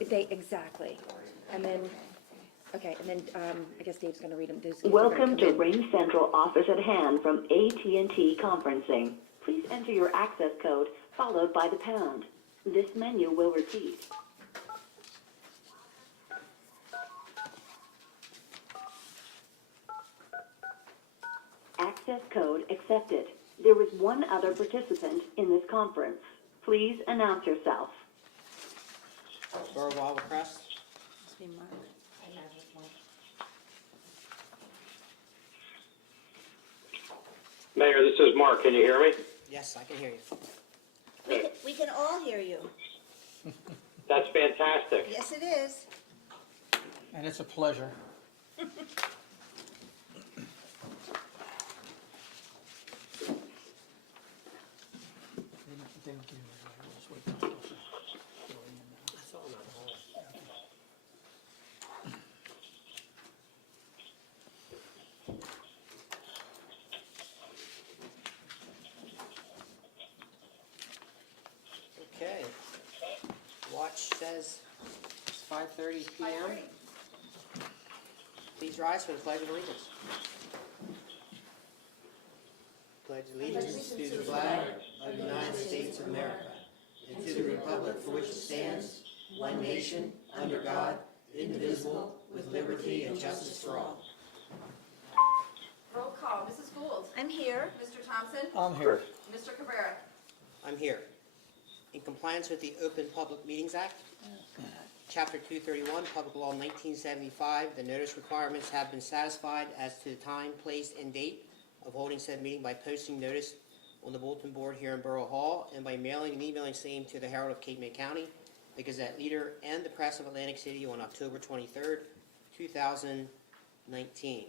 Exactly. And then, okay, and then, I guess Dave's gonna read them. Welcome to Ring Central Office at Hand from AT&T Conferencing. Please enter your access code followed by the pound. This menu will repeat. Access code accepted. There is one other participant in this conference. Please announce yourself. Borough of Olive Crest. Mayor, this is Mark. Can you hear me? Yes, I can hear you. We can all hear you. That's fantastic. Yes, it is. And it's a pleasure. Okay. Watch says it's 5:30 p.m. Please rise for the Pledge of Allegiance. Pledge allegiance to the flag of the United States of America and to the republic for which it stands, one nation, under God, indivisible, with liberty and justice for all. Roll call. Mrs. Gould. I'm here. Mr. Thompson. I'm here. Mr. Cabrera. I'm here. In compliance with the Open Public Meetings Act, Chapter 231, Public Law 1975, the notice requirements have been satisfied as to the time, place, and date of holding said meeting by posting notice on the bulletin board here in Borough Hall and by mailing and emailing same to the Herald of Cape May County, the Gazette Leader, and the Press of Atlantic City on October 23rd, 2019.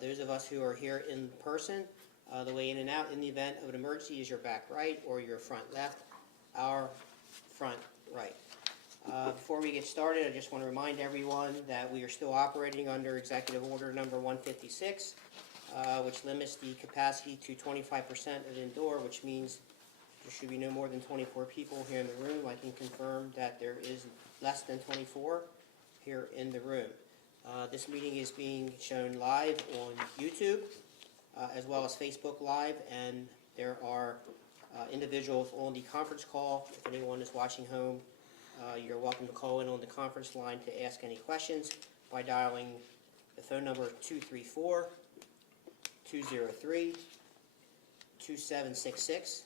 Those of us who are here in person, the way in and out in the event of an emergency is your back right or your front left, our front right. Before we get started, I just want to remind everyone that we are still operating under Executive Order Number 156, which limits the capacity to 25% of indoor, which means there should be no more than 24 people here in the room. I can confirm that there is less than 24 here in the room. This meeting is being shown live on YouTube, as well as Facebook Live, and there are individuals on the conference call. If anyone is watching home, you're welcome to call in on the conference line to ask any questions by dialing the phone number 234-203-2766.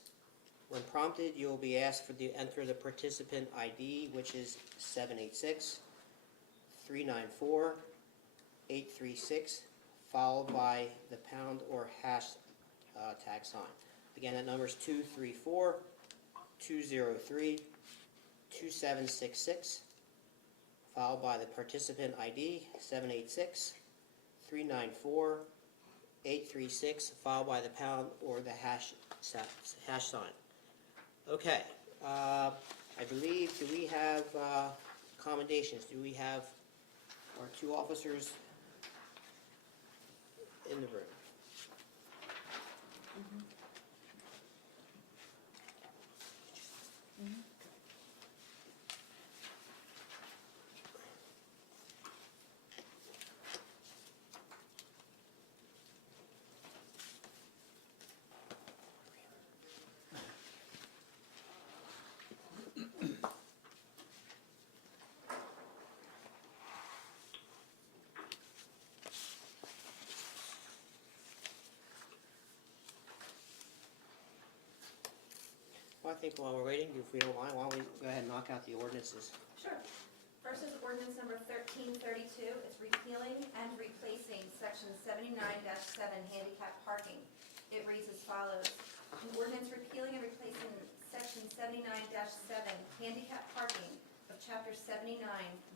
When prompted, you will be asked to enter the participant ID, which is 786-394-836, followed by the pound or hash tag sign. Again, that number is 234-203-2766, followed by the participant ID, 786-394-836, followed by the pound or the hash sign. Okay, I believe, do we have commendations? Do we have our two officers in the room? Well, I think while we're waiting, if we don't mind, why don't we go ahead and knock out the ordinances? Sure. First is ordinance number 1332. It's repealing and replacing section 79-7 handicap parking. It reads as follows. An ordinance repealing and replacing section 79-7 handicap parking of chapter 79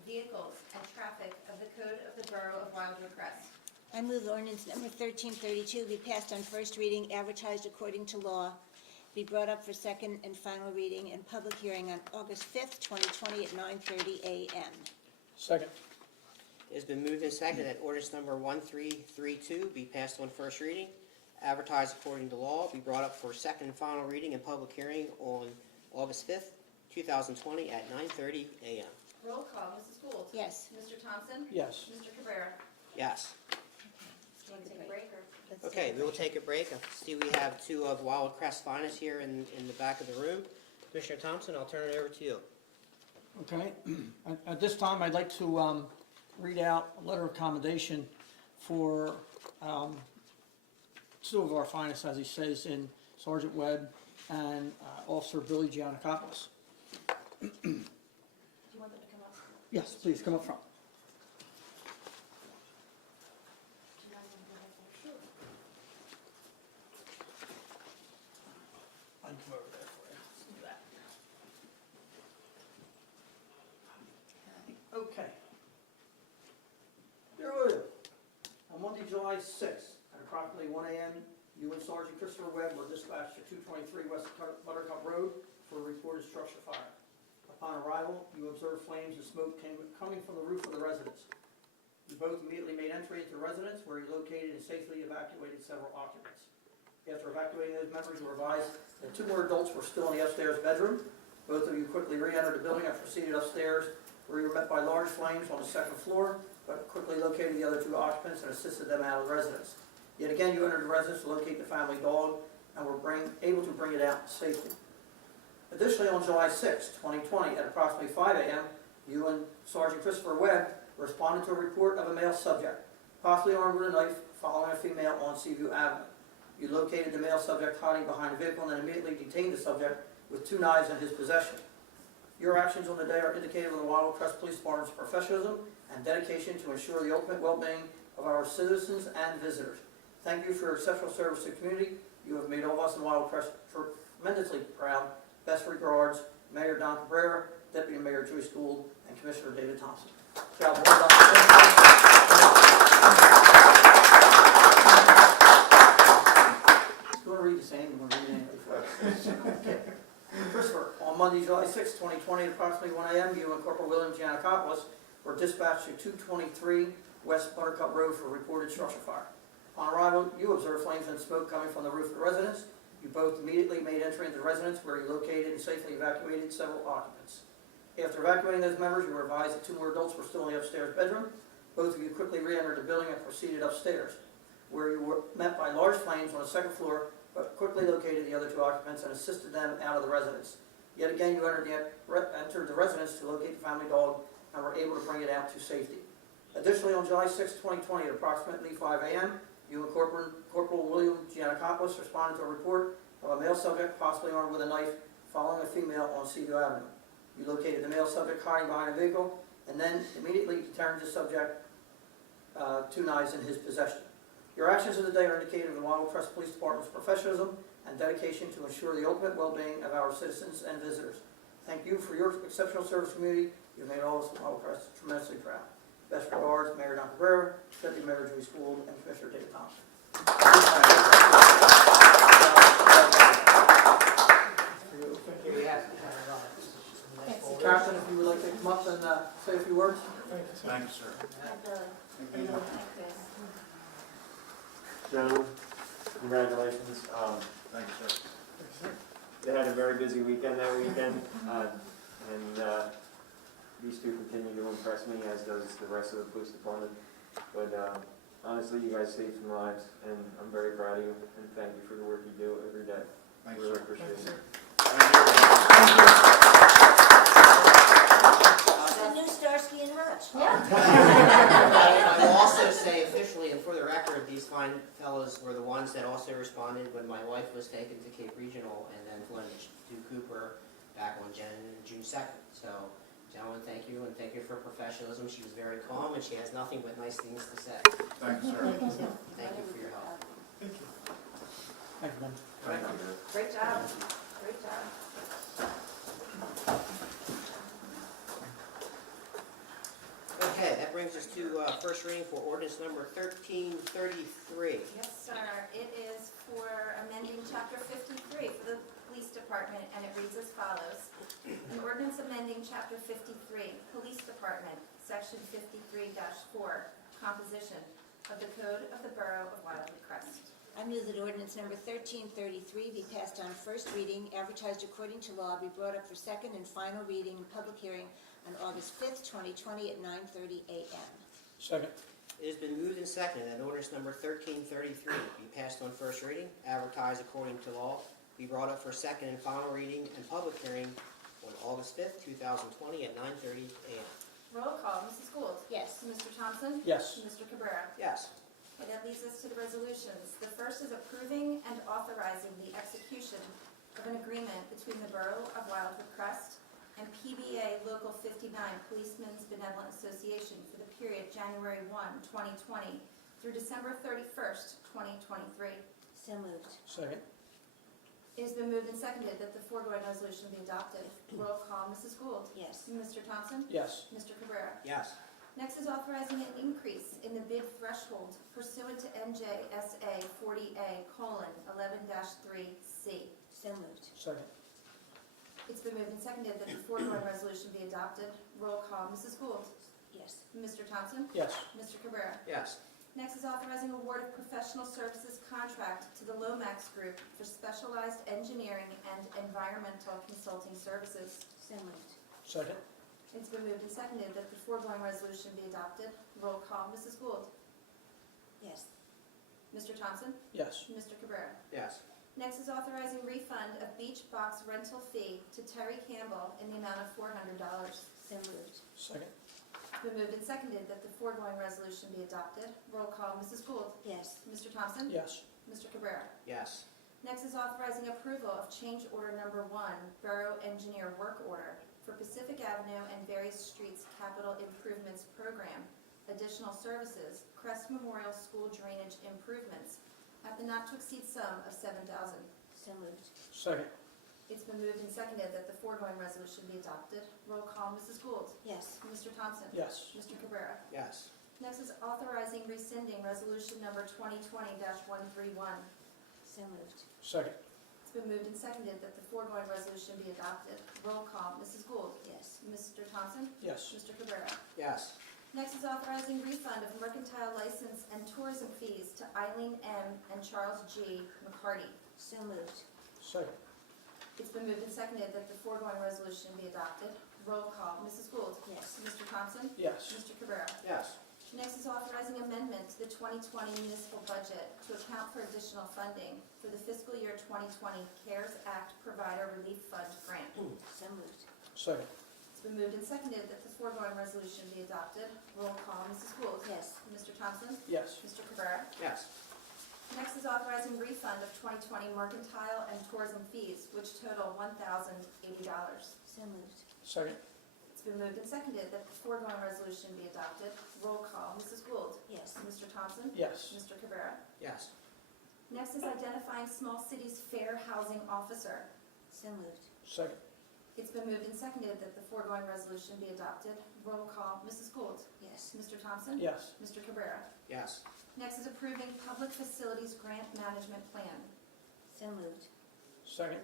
vehicles and traffic of the Code of the Borough of Wildwood Crest. I move ordinance number 1332 be passed on first reading, advertised according to law, be brought up for second and final reading and public hearing on August 5th, 2020 at 9:30 a.m. Second. It has been moved and seconded that ordinance number 1332 be passed on first reading, advertised according to law, be brought up for second and final reading and public hearing on August 5th, 2020 at 9:30 a.m. Roll call, Mrs. Gould. Yes. Mr. Thompson. Yes. Mr. Cabrera. Yes. Do you want to take a break or? Let's Okay, take a we will break. take a break. I see we have two of Wild Crest finest here in the back of the room. Commissioner Thompson, I'll turn it over to you. Okay, at this time, I'd like to read out a letter of commendation for two of our finest, as he says, in Sergeant Webb and Officer Billy Giannakopoulos. Do you want them to come up? Yes, please, come up front. I can come over there for you. Let's do that. Okay. Dear William, on Monday, July 6th, at approximately 1 a.m., you and Sergeant Christopher Webb were dispatched to 223 West Buttercup Road for a reported structure fire. Upon arrival, you observed flames and smoke coming from the roof of the residence. You both immediately made entry into the residence, where you located and safely evacuated several occupants. After evacuating those members, you were advised that two more adults were still in the upstairs bedroom. Both of you quickly re-entered the building and proceeded upstairs, where you were met by large flames on the second floor, but quickly located the other two occupants and assisted them out of the residence. Yet again, you entered the residence to locate the family dog and were able to bring it out safely. Additionally, on July 6, 2020, at approximately 5 a.m., you and Sergeant Christopher Webb responded to a report of a male subject, possibly armed with a knife, following a female on Seaview Avenue. You located the male subject hiding behind a vehicle and then immediately detained the subject with two knives in his possession. Your actions on the day are indicated of the Wildwood Crest Police Department's professionalism and dedication to ensure the ultimate well-being of our citizens and visitors. Thank you for your exceptional service to the community. You have made all of us in Wildwood Crest tremendously proud. Best regards, Mayor Don Cabrera, Deputy Mayor Joyce Gould, and Commissioner David Thompson. Job well done. You want to read the same? You want to read it first? Okay. Christopher, on Monday, July 6, 2020, at approximately 1 a.m., you and Corporal William Giannakopoulos were dispatched to 223 West Buttercup Road for a reported structure fire. On arrival, you observed flames and smoke coming from the roof of the residence. You both immediately made entry into the residence, where you located and safely evacuated several occupants. After evacuating those members, you were advised that two more adults were still in the upstairs bedroom. Both of you quickly re-entered the building and proceeded upstairs, where you were met by large flames on the second floor, but quickly located the other two occupants and assisted them out of the residence. Yet again, you entered the residence to locate the family dog and were able to bring it out to safety. Additionally, on July 6, 2020, at approximately 5 a.m., you and Corporal William Giannakopoulos responded to a report of a male subject possibly armed with a knife following a female on Seaview Avenue. You located the male subject hiding behind a vehicle and then immediately determined the subject two knives in his possession. Your actions of the day are indicative of the Wildwood Crest Police Department's professionalism and dedication to ensure the ultimate well-being of our citizens and visitors. Thank you for your exceptional service community. You've made all of us in Wildwood Crest tremendously proud. Best regards, Mayor Don Cabrera, Deputy Mayor Joyce Gould, and Commissioner David Thompson. Captain, if you would like to come up and say a few words. Thank you, sir. Gentlemen, congratulations. Thank you, sir. They had a very busy weekend that weekend, and these two continue to impress me, as does the rest of the police department. But honestly, you guys saved some lives, and I'm very proud of you, and thank you for the work you do every day. Thank you, Really sir. appreciate it. The new Starsky and Hutch. I will also say officially and for the record, these fine fellows were the ones that also responded when my wife was taken to Cape Regional and then flown to Cooper back on June 2nd. So, gentlemen, thank you, and thank you for professionalism. She was very calm, and she has nothing but nice things to say. Thank you, sir. Thank you for your help. Thank you, Ben. Thank you. Great job. Great job. Okay, that brings us to first reading for ordinance number 1333. Yes, sir. It is for amending Chapter 53 for the Police Department, and it reads as follows. An ordinance amending Chapter 53, Police Department, Section 53-4, Composition of the Code of the Borough of Wildwood Crest. I move that ordinance number 1333 be passed on first reading, advertised according to law, be brought up for second and final reading and public hearing on August 5th, 2020 at 9:30 a.m. Second. It has been moved and seconded that ordinance number 1333 be passed on first reading, advertised according to law, be brought up for second and final reading and public hearing on August 5th, 2020 at 9:30 a.m. Roll call, Mrs. Gould. Yes. Mr. Thompson. Yes. Mr. Cabrera. Yes. Okay, that leads us to the resolutions. The first is approving and authorizing the execution of an agreement between the Borough of Wildwood Crest and PBA Local 59 Policemen's Benevolent Association for the period January 1, 2020 through December 31st, 2023. So moved. Second. It has been moved and seconded that the foregoing resolution be adopted. Roll call, Mrs. Gould. Yes. Mr. Thompson. Yes. Mr. Cabrera. Yes. Next is authorizing an increase in the bid threshold pursuant to NJSA 40A:11-3C. So moved. Second. It's been moved and seconded that the foregoing resolution be adopted. Roll call, Mrs. Gould. Yes. Mr. Thompson. Yes. Mr. Cabrera. Yes. Next is authorizing award of professional services contract to the Lomax Group for specialized engineering and environmental consulting services. So moved. Second. It's been moved and seconded that the foregoing resolution be adopted. Roll call, Mrs. Gould. Yes. Mr. Thompson. Yes. Mr. Cabrera. Yes. Next is authorizing refund of beach box rental fee to Terry Campbell in the amount of $400. So moved. Second. It's been moved and seconded that the foregoing resolution be adopted. Roll call, Mrs. Gould. Yes. Mr. Thompson. Yes. Mr. Cabrera. Yes. Next is authorizing approval of change order number 1, Borough Engineer Work Order for Pacific Avenue and various streets capital improvements program, additional services, Crest Memorial School drainage improvements, at the not-to-exceed sum of $7,000. So moved. Second. It's been moved and seconded that the foregoing resolution be adopted. Roll call, Mrs. Gould. Yes. Mr. Thompson. Yes. Mr. Cabrera. Yes. Next is authorizing rescinding resolution number 2020-131. So moved. Second. It's been moved and seconded that the foregoing resolution be adopted. Roll call, Mrs. Gould. Yes. Mr. Thompson. Yes. Mr. Cabrera. Yes. Next is authorizing refund of mercantile license and tourism fees to Eileen M. and Charles G. McCarty. So moved. Second. It's been moved and seconded that the foregoing resolution be adopted. Roll call, Mrs. Gould. Yes. Mr. Thompson. Yes. Mr. Cabrera. Yes. Next is authorizing amendment to the 2020 municipal budget to account for additional funding for the fiscal year 2020 CARES Act Provider Relief Fund grant. So moved. Second. It's been moved and seconded that the foregoing resolution be adopted. Roll call, Mrs. Gould. Yes. Mr. Thompson. Yes. Mr. Cabrera. Yes. Next is authorizing refund of 2020 mercantile and tourism fees, which total $1,080. So moved. Second. It's been moved and seconded that the foregoing resolution be adopted. Roll call, Mrs. Gould. Yes. Mr. Thompson. Yes. Mr. Cabrera. Yes. Next is identifying small cities fair housing officer. So moved. Second. It's been moved and seconded that the foregoing resolution be adopted. Roll call, Mrs. Gould. Yes. Mr. Thompson. Yes. Mr. Cabrera. Yes. Next is approving public facilities grant management plan. So moved. Second.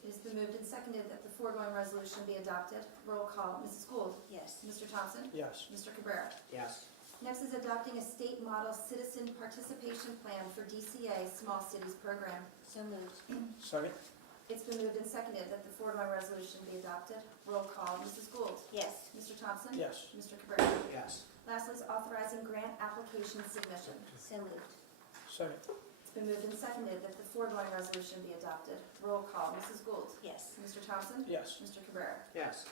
It has been moved and seconded that the foregoing resolution be adopted. Roll call, Mrs. Gould. Yes. Mr. Thompson. Yes. Mr. Cabrera. Yes. Next is adopting a state model citizen participation plan for DCA Small Cities Program. So moved. Second. It's been moved and seconded that the foregoing resolution be adopted. Roll call, Mrs. Gould. Yes. Mr. Thompson. Yes. Mr. Cabrera. Yes. Lastly is authorizing grant application submission. So moved. Second. It's been moved and seconded that the foregoing resolution be adopted. Roll call, Mrs. Gould. Yes. Mr. Thompson. Yes. Mr. Cabrera. Yes.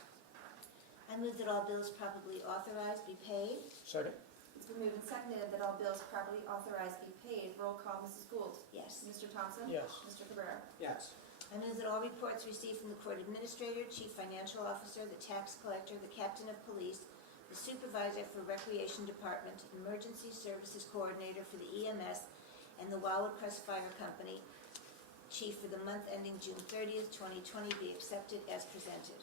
I move that all bills properly authorized be paid. Second. It's been moved and seconded that all bills properly authorized be paid. Roll call, Mrs. Gould. Yes. Mr. Thompson. Yes. Mr. Cabrera. Yes. I move that all reports received from the court administrator, chief financial officer, the tax collector, the captain of police, the supervisor for recreation department, emergency services coordinator for the EMS, and the Wildwood Crest Fire Company chief for the month ending June 30th, 2020 be accepted as presented.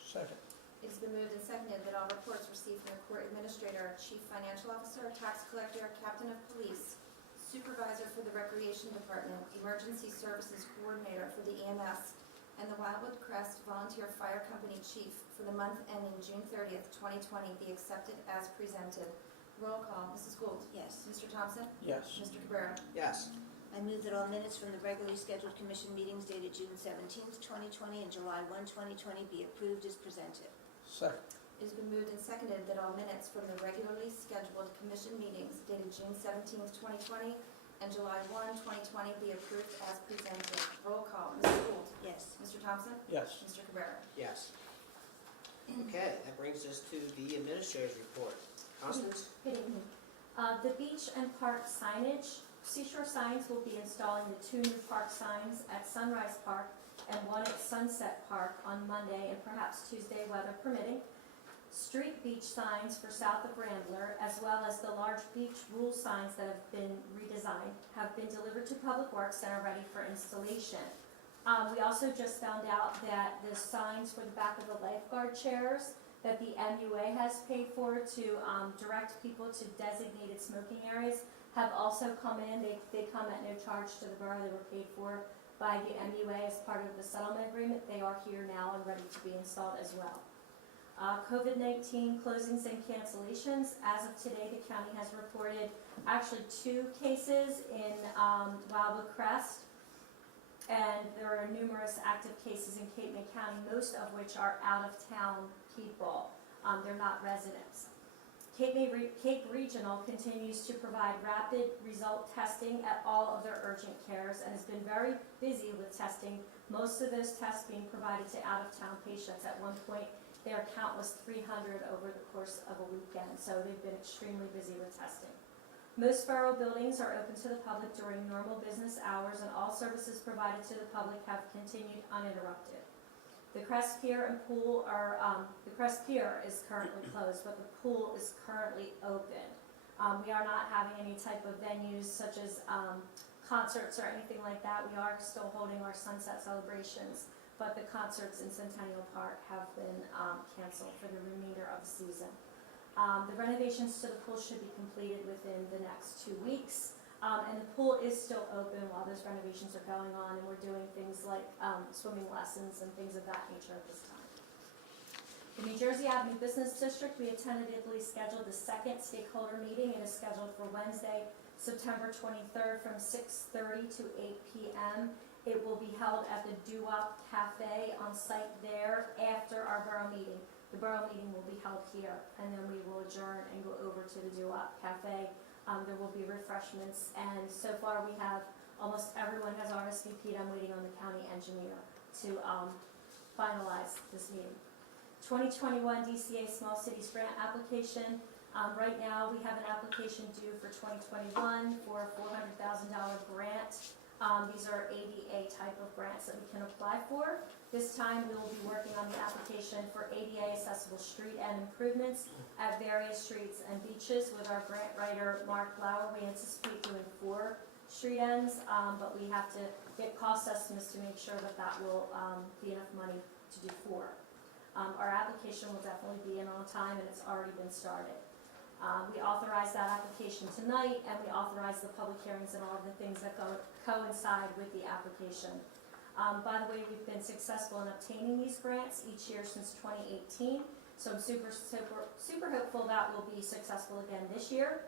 Second. It's been moved and seconded that all reports received from the court administrator, chief financial officer, tax collector, captain of police, supervisor for the recreation department, emergency services coordinator for the EMS, and the Wildwood Crest Volunteer Fire Company chief for the month ending June 30th, 2020 be accepted as presented. Roll call, Mrs. Gould. Yes. Mr. Thompson. Yes. Mr. Cabrera. Yes. I I move that all minutes from the regularly scheduled commission meetings dated June 17th, 2020 and July 1, 2020 be approved as presented. Second. It has been moved and seconded that all minutes from the regularly scheduled commission meetings dated June 17th, 2020 and July 1, 2020 be approved as presented. Roll call, Mrs. Gould. Yes. Mr. Thompson? Yes. Mr. Cabrera? Yes. Okay, that brings us to the administrator's report. Constance? Good evening. The beach and park signage, Seashore Signs will be installing the 2 new park signs at Sunrise Park and 1 at Sunset Park on Monday and perhaps Tuesday, weather permitting. Street beach signs for south of Rambler, as well as the large beach rule signs that have been redesigned, have been delivered to Public Works and are ready for installation. We also just found out that the signs for the back of the lifeguard chairs that the MUA has paid for to direct people to designated smoking areas have also come in. They come at no charge to the borough. They were paid for by the MUA as part of the settlement agreement. They are here now and ready to be installed as well. COVID-19 closings and cancellations. As of today, the county has reported actually 2 cases in Wildwood Crest, and there are numerous active cases in Cape May County, most of which are out-of-town people. They're not residents. Cape Regional continues to provide rapid result testing at all of their urgent cares and has been very busy with testing, most of those tests being provided to out-of-town patients. At one point, their count was 300 over the course of a weekend, so they've been extremely busy with testing. Most borough buildings are open to the public during normal business hours, and all services provided to the public have continued uninterrupted. The Crest Pier and pool are, the Crest Pier is currently closed, but the pool is currently open. We are not having any type of venues such as concerts or anything like that. We are still holding our sunset celebrations, but the concerts in Centennial Park have been canceled for the remainder of the season. The renovations to the pool should be completed within the next 2 weeks. And the pool is still open while those renovations are going on, and we're doing things like swimming lessons and things of that nature at this time. The New Jersey Avenue Business District, we have tentatively scheduled the 2nd stakeholder meeting. It is scheduled for Wednesday, September 23rd from 6:30 to 8 p.m. It will be held at the Doo-Wop Cafe on site there after our borough meeting. The borough meeting will be held here, and then we will adjourn and go over to the Doo-Wop Cafe. There will be refreshments, and so far we have, almost everyone has RSVP'd. I'm waiting on the county engineer to finalize this meeting. 2021 DCA Small Cities Grant application. Right now, we have an application due for 2021 for a $400,000 grant. These are ADA type of grants that we can apply for. This time, we will be working on the application for ADA accessible street end improvements at various streets and beaches with our grant writer, Mark Lauer. We anticipate doing 4 street ends, but we have to get cost estimates to make sure that that will be enough money to do 4. Our application will definitely be in on time, and it's already been started. We authorized that application tonight, and we authorized the public hearings and all of the things that coincide with the application. By the way, we've been successful in obtaining these grants each year since 2018, so I'm super hopeful that we'll be successful again this year.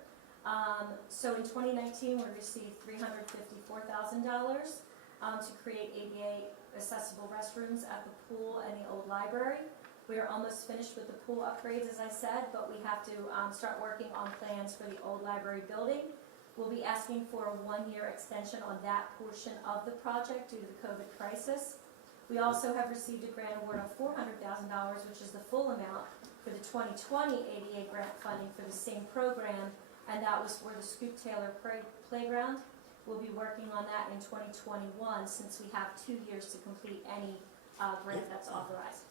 So in 2019, we received $354,000 to create ADA accessible restrooms at the pool and the old library. We are almost finished with the pool upgrades, as I said, but we have to start working on plans for the old library building. We'll be asking for a 1-year extension on that portion of the project due to the COVID crisis. We also have received a grant award of $400,000, which is the full amount for the 2020 ADA grant funding for the same program, and that was for the Scoop Taylor Playground. We'll be working on that in 2021 since we have 2 years to complete any grant that's authorized.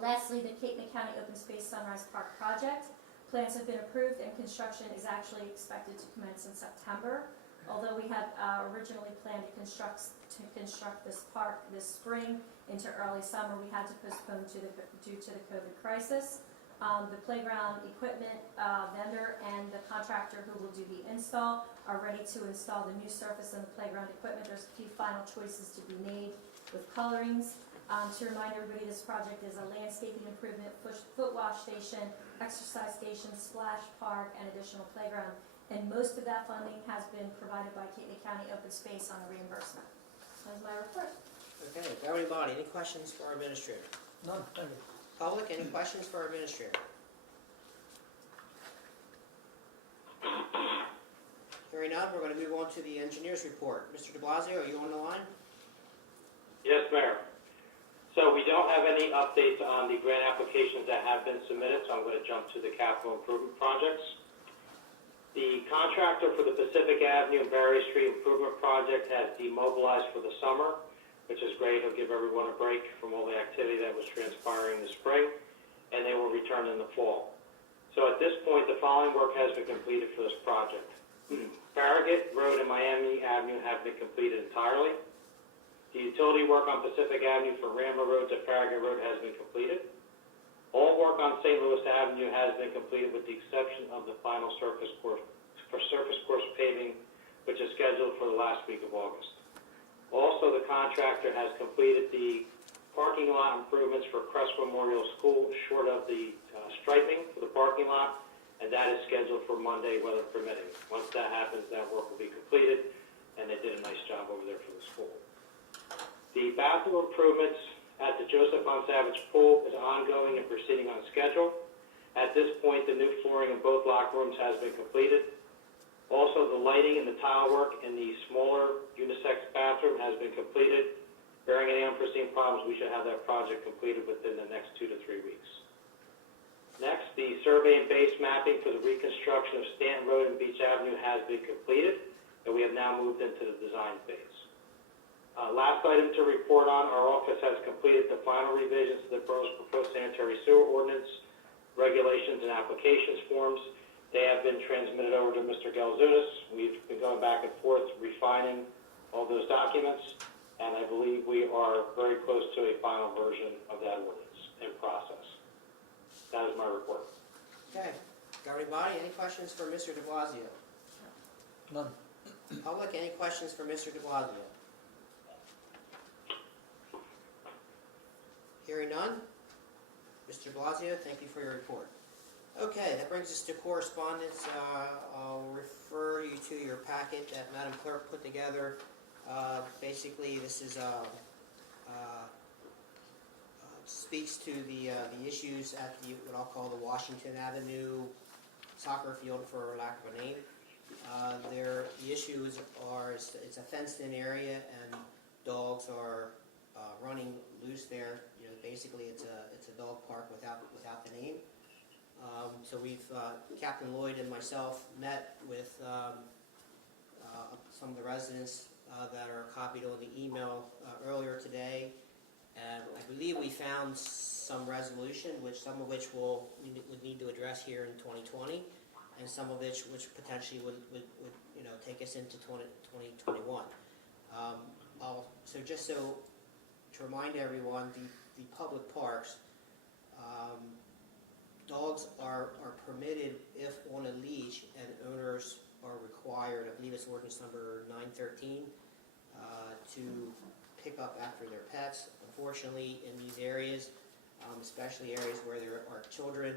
Lastly, the Cape May County Open Space Sunrise Park project. Plans have been approved and construction is actually expected to commence in September. Although we had originally planned to construct this park this spring into early summer, we had to postpone due to the COVID crisis. The playground equipment vendor and the contractor who will do the install are ready to install the new surface and the playground equipment. There's a few final choices to be made with colorings. To remind everybody, this project is a landscaping improvement, foot wash station, exercise station, splash park, and additional playground. and most of that funding has been provided by the county open space on a reimbursement. That's my report. Okay, governing body, any questions for our administrator? None, thank you. Public, any questions for our administrator? Hearing none, we're going to move on to the engineer's report. Mr. de Blasio, are you on the line? Yes, Mayor. So we don't have any updates on the grant applications that have been submitted, so I'm going to jump to the capital improvement projects. The contractor for the Pacific Avenue and Berry Street Improvement Project has demobilized for the summer, which is great. It'll give everyone a break from all the activity that was transpiring in the spring, and they will return in the fall. So at this point, the following work has been completed for this project. Farragut Road and Miami Avenue have been completed entirely. The utility work on Pacific Avenue from Rambo Road to Farragut Road has been completed. All work on St. Louis Avenue has been completed with the exception of the final surface course paving, which is scheduled for the last week of August. Also, the contractor has completed the parking lot improvements for Crest Memorial School short of the striping for the parking lot, and that is scheduled for Monday, weather permitting. Once that happens, that work will be completed, and they did a nice job over there for the school. The bathroom improvements at the Joseph on Savage Pool is ongoing and proceeding on schedule. At this point, the new flooring in both locker rooms has been completed. Also, the lighting and the tile work in the smaller unisex bathroom has been completed. Bearing any unforeseen problems, we should have that project completed within the next 2 to 3 weeks. Next, the survey and base mapping for the reconstruction of Stanton Road and Beach Avenue has been completed, and we have now moved into the design phase. Last item to report on, our office has completed the final revisions to the borough's proposed sanitary sewer ordinance, regulations, and applications forms. They have been transmitted over to Mr. Galzunas. We've been going back and forth, refining all those documents, and I believe we are very close to a final version of that ordinance in process. That is my report. Okay, governing body, any questions for Mr. de Blasio? None. Public, any questions for Mr. de Blasio? Hearing none. Mr. de Blasio, thank you for your report. Okay, that brings us to correspondence. I'll refer you to your packet that Madam Clerk put together. Basically, this is speaks to the issues at the what I'll call the Washington Avenue soccer field, for lack of a name. The issues are it's a fenced-in area and dogs are running loose there. You know, basically it's a dog park without the name. So we've Captain Lloyd and myself met with some of the residents that are copied on the email earlier today, and I believe we found some resolution, some of which would need to address here in 2020, and some of which potentially would take us into 2021. So just to remind everyone, the public parks, dogs are permitted if on a leash, and owners are required, I believe it's ordinance number 913, to pick up after their pets. Unfortunately, in these areas, especially areas where there are children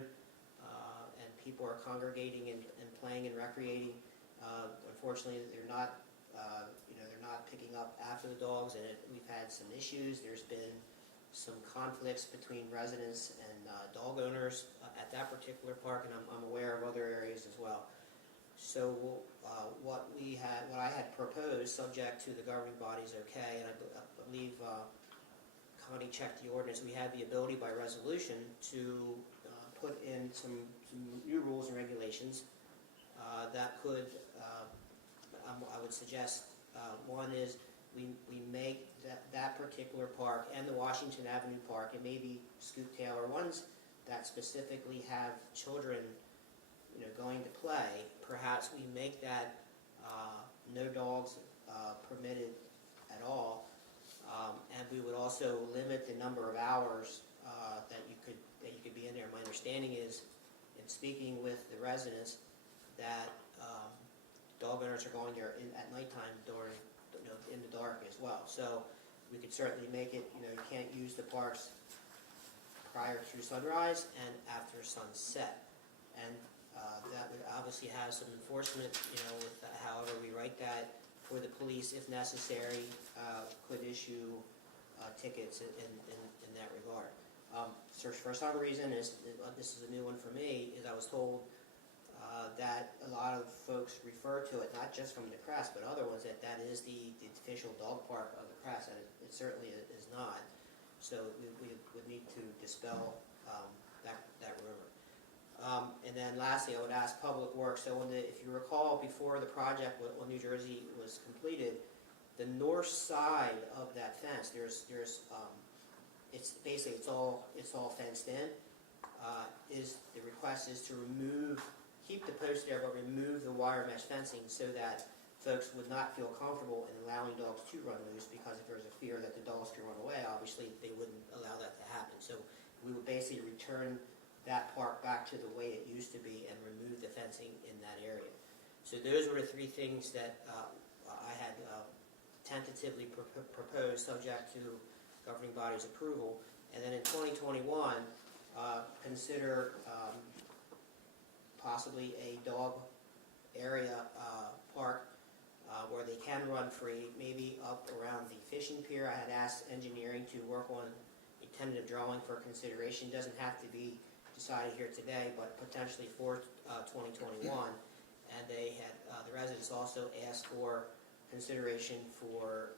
and people are congregating and playing and recreating, unfortunately they're not picking up after the dogs, and we've had some issues. There's been some conflicts between residents and dog owners at that particular park, and I'm aware of other areas as well. So what I had proposed, subject to the governing body's okay, and I believe Connie checked the ordinance, we have the ability by resolution to put in some new rules and regulations that could, I would suggest, one is we make that particular park and the Washington Avenue Park, and maybe Scoop Taylor ones that specifically have children going to play, perhaps we make that no dogs permitted at all, and we would also limit the number of hours that you could be in there. My understanding is, in speaking with the residents, that dog owners are going there at nighttime in the dark as well. So we could certainly make it, you can't use the parks prior to sunrise and after sunset. And That would obviously have some enforcement, with however we write that, for the police, if necessary, could issue tickets in that regard. So for some reason, this is a new one for me, is I was told that a lot of folks refer to it, not just from the Crest, but other ones, that is the official dog park of the Crest, and it certainly is not. So we would need to dispel that rumor. And then lastly, I would ask Public Works, so if you recall, before the project on New Jersey was completed, the north side of that fence, it's basically, it's all fenced in. The request is to keep the post there, but remove the wire mesh fencing so that folks would not feel comfortable in allowing dogs to run loose, because if there's a fear that the dogs can run away, obviously they wouldn't allow that to happen. So we would basically return that park back to the way it used to be and remove the fencing in that area. So those were the three things that I had tentatively proposed, subject to governing body's approval. And then in 2021, consider possibly a dog area park where they can run free, maybe up around the fishing pier. I had asked engineering to work on a tentative drawing for consideration. Doesn't have to be decided here today, but potentially for 2021. And they had the residents also asked for consideration for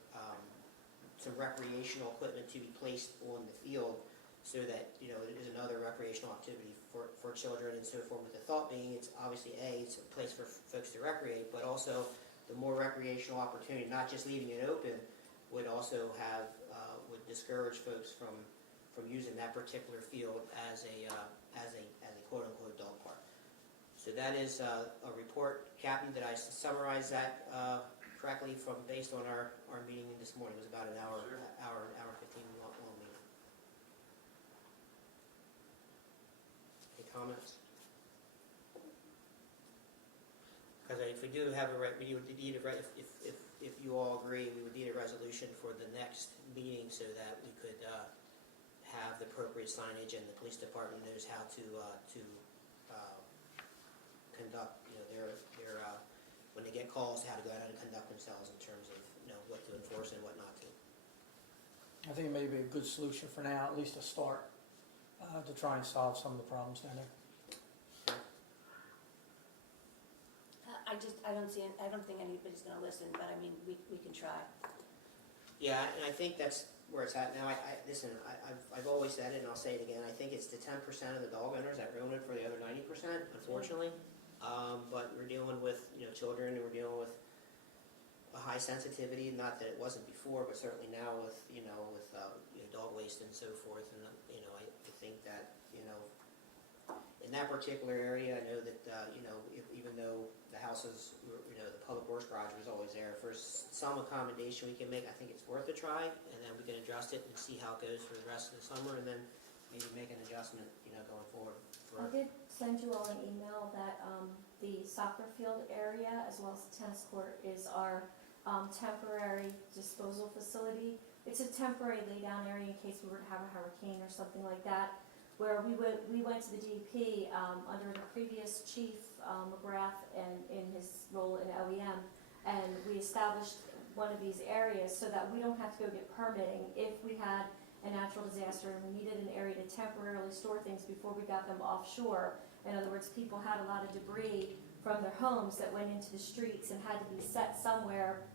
some recreational equipment to be placed on the field, so that it is another recreational activity for children and so forth. With the thought being, it's obviously it's a place for folks to recreate, but also the more recreational opportunity, not just leaving it open, would also would discourage folks from using that particular field as a quote-unquote dog park. So that is a report, Captain. Did I summarize that correctly based on our meeting this morning? It was about an hour 15 long meeting. Any comments? Because if we do have we would need if you all agree, we would need a resolution for the next meeting so that we could have the appropriate signage, and the police department knows how to conduct, their when they get calls, how to go out and conduct themselves in terms of what to enforce and what not to. I think it may be a good solution for now, at least a start, to try and solve some of the problems down there. I don't think anybody's gonna listen, but I mean, we can try. Yeah, and I think that's where it's at now. Listen, I've always said it, and I'll say it again. I think it's the 10% of the dog owners that ruin it for the other 90%, unfortunately. But we're dealing with children, and we're dealing with a high sensitivity. Not that it wasn't before, but certainly now with dog waste and so forth. And I think that in that particular area, I know that even though the houses, the public works garage was always there, for some accommodation we can make, I think it's worth a try, and then we can adjust it and see how it goes for the rest of the summer, and then maybe make an adjustment, going forward. I did send you all an email that the soccer field area, as well as the tennis court, is our temporary disposal facility. It's a temporary lay-down area in case we were to have a hurricane or something like that, where we went to the DEP under the previous chief, McGrath, and in his role in OEM, and we established one of these areas so that we don't have to go get permitting if we had a natural disaster and we needed an area to temporarily store things before we got them offshore. In other words, people had a lot of debris from their homes that went into the streets and had to be set somewhere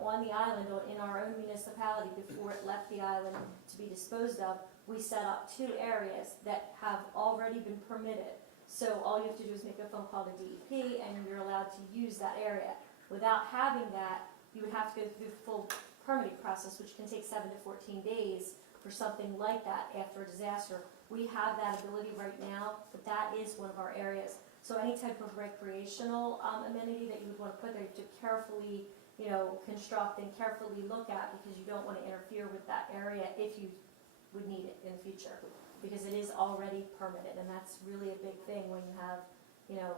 on the island or in our own municipality before it left the island to be disposed of. We set up 2 areas that have already been permitted. So all you have to do is make a phone call to DEP and you're allowed to use that area. Without having that, you would have to go through the full permitting process, which can take 7 to 14 days for something like that after a disaster. We have that ability right now, but that is one of our areas. So any type of recreational amenity that you would want to put there, you have to carefully construct and carefully look at, because you don't want to interfere with that area if you would need it in the future, because it is already permitted, and that's really a big thing when you have,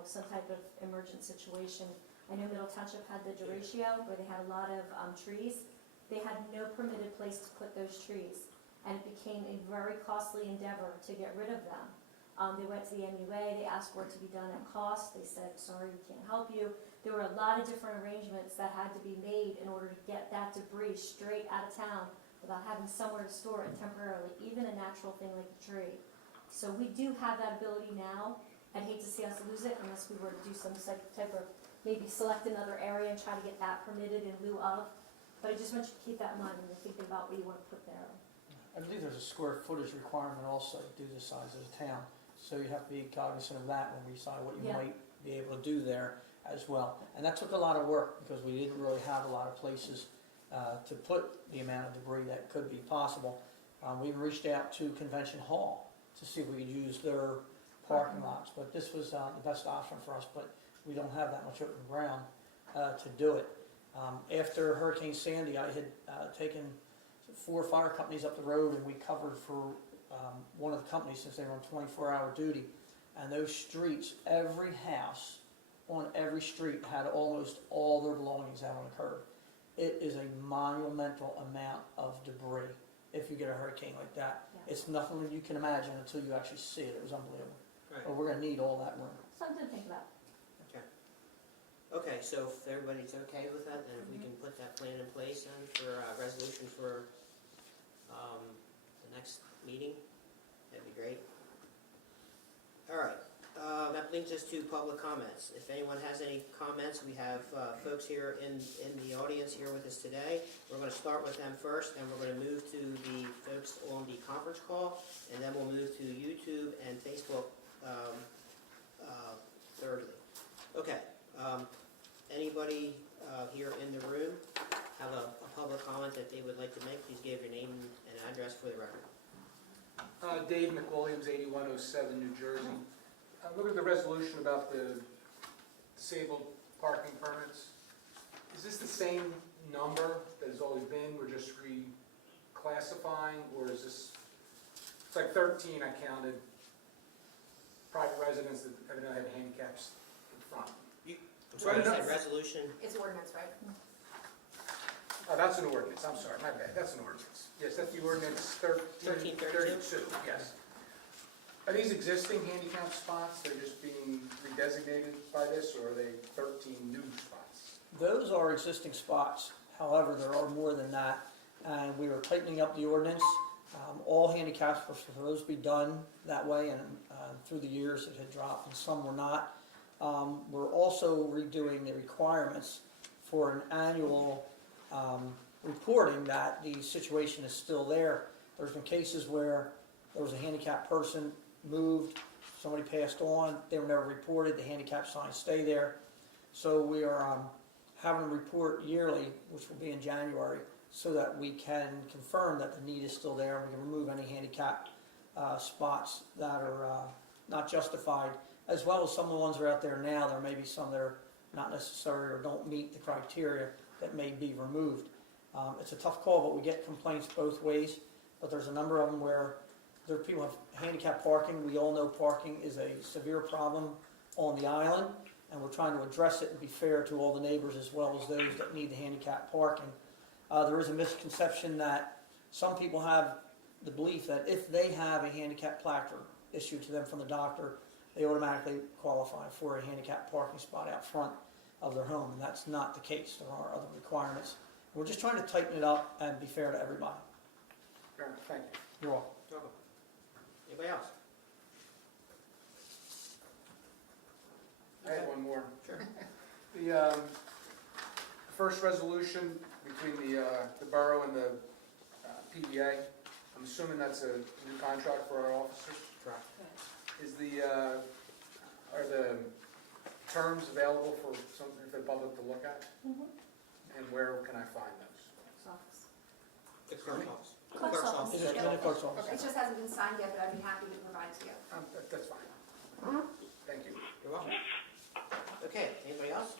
some type of emergent situation. I know Middle Township had the derecho where they had a lot of trees. They had no permitted place to put those trees, and it became a very costly endeavor to get rid of them. They went to the MUA, they asked for it to be done at cost, they said, sorry, we can't help you. There were a lot of different arrangements that had to be made in order to get that debris straight out of town without having somewhere to store it temporarily, even a natural thing like a tree. So we do have that ability now. I'd hate to see us lose it unless we were to do some type of, maybe select another area and try to get that permitted in lieu of. But I just want you to keep that in mind when you're thinking about what you want to put there. I believe there's a square footage requirement also due to the size of the town. So you have to be cognizant of that when we decide what you Yeah. might be able to do there as well. And that took a lot of work because we didn't really have a lot of places to put the amount of debris that could be possible. We reached out to Convention Hall to see if we could use their parking lots, but this was the best option for us, but we don't have that much open ground to do it. After Hurricane Sandy, I had taken 4 fire companies up the road and we covered for one of the companies since they were on 24-hour duty. And those streets, every house on every street had almost all their belongings out on the curb. It is a monumental amount of debris if you get a hurricane like that. Yeah. It's nothing that you can imagine until you actually see it. It was unbelievable. Right. But we're going to need all that room. Something to think about. Okay. Okay, so if everybody's okay with that, then if we can put that plan in place then for a resolution for the next meeting, that'd be great. All right, that brings us to public comments. If anyone has any comments, we have folks here in the audience here with us today. We're going to start with them first, and we're going to move to the folks on the conference call, and then we'll move to YouTube and Facebook thirdly. Okay, anybody here in the room have a public comment that they would like to make? Please give your name and address for the record. Dave McWilliams, 8107 New Jersey. Look at the resolution about the disabled parking permits. Is this the same number that has always been? We're just reclassifying, or is this, it's like 13 I counted, private residents that evidently have handicaps in front. I'm sorry, you said resolution? It's ordinance, right? Oh, that's an ordinance, I'm sorry, my bad, that's an ordinance. Yes, that's the ordinance 1332, yes. Are these existing handicap spots, they're just being redesignated by this, or are they 13 new spots? Those are existing spots. However, there are more than that. And we were tightening up the ordinance. All handicaps were supposed to be done that way, and through the years it had dropped and some were not. We're also redoing the requirements for an annual reporting that the situation is still there. There's been cases where there was a handicapped person moved, somebody passed on, they were never reported, the handicap signs stay there. So we are having them report yearly, which will be in January, so that we can confirm that the need is still there and we can remove any handicap spots that are not justified, as well as some of the ones that are out there now. There may be some that are not necessary or don't meet the criteria that may be removed. It's a tough call, but we get complaints both ways. But there's a number of them where there are people who have handicap parking. We all know parking is a severe problem on the island, and we're trying to address it and be fair to all the neighbors as well as those that need the handicap parking. There is a misconception that some people have the belief that if they have a handicap placard issued to them from the doctor, they automatically qualify for a handicap parking spot out front of their home, and that's not the case. There are other requirements. We're just trying to tighten it up and be fair to everybody. Fair enough, thank you. You're welcome. Anybody else? I have one more. Sure. The first resolution between the borough and the PDA, I'm assuming that's a new contract for our officers? Correct. Is are the terms available for the public to look at? Mm-hmm. And where can I find those? Office. The clerk's office. Clerk's office. Is it in the clerk's office? It just hasn't been signed yet, but I'd be happy to provide to you. That's fine. Thank you. You're welcome. Okay, anybody else?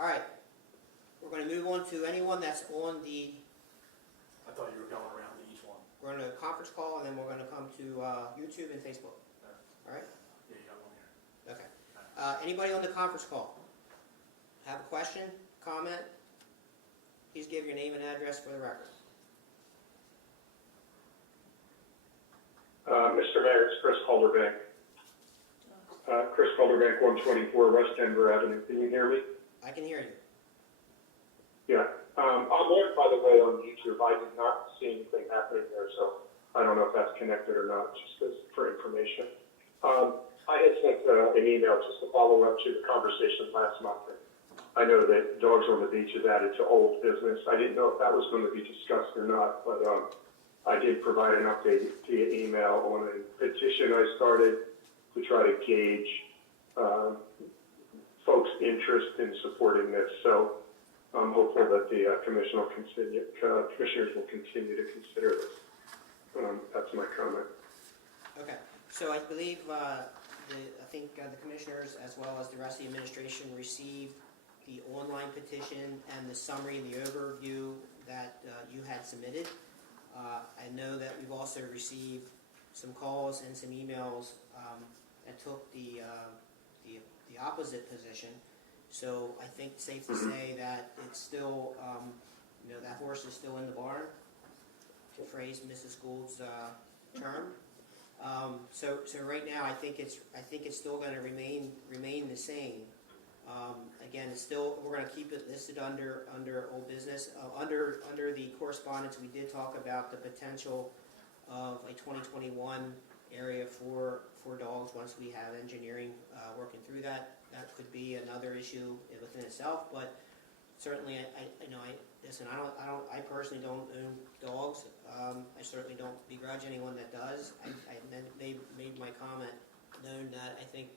All right, we're going to move on to anyone that's on the, I thought you were going around to each one. we're going to conference call, and then we're going to come to YouTube and Facebook. All right? Yeah, you got one here. Okay. Anybody on the conference call? Have a question, comment? Please give your name and address for the record. Mr. Mayor, it's Chris Calderbank. Chris Calderbank, 124 West Denver Avenue. Can you hear me? I can hear you. Yeah. I'm on, by the way, on YouTube. I did not see anything happening there, so I don't know if that's connected or not, just for information. I had sent an email just to follow up to the conversation last month. I know that dogs on the beach is added to old business. I didn't know if that was going to be discussed or not, but I did provide an update via email on a petition I started to try to gauge folks' interest in supporting this. So I'm hopeful that the commissioners will continue to consider this. That's my comment. Okay, so I believe, I think the commissioners, as well as the rest of the administration, received the online petition and the summary and the overview that you had submitted. I know that we've also received some calls and some emails that took the opposite position. So I think it's safe to say that it's still, that horse is still in the barn, to phrase Mrs. Gould's term. So right now, I think it's still going to remain the same. Again, it's still, we're going to keep it listed under old business. Under the correspondence, we did talk about the potential of a 2021 area for dogs once we have engineering working through that. That could be another issue within itself, but certainly, I personally don't own dogs. I certainly don't begrudge anyone that does. I made my comment known that I think,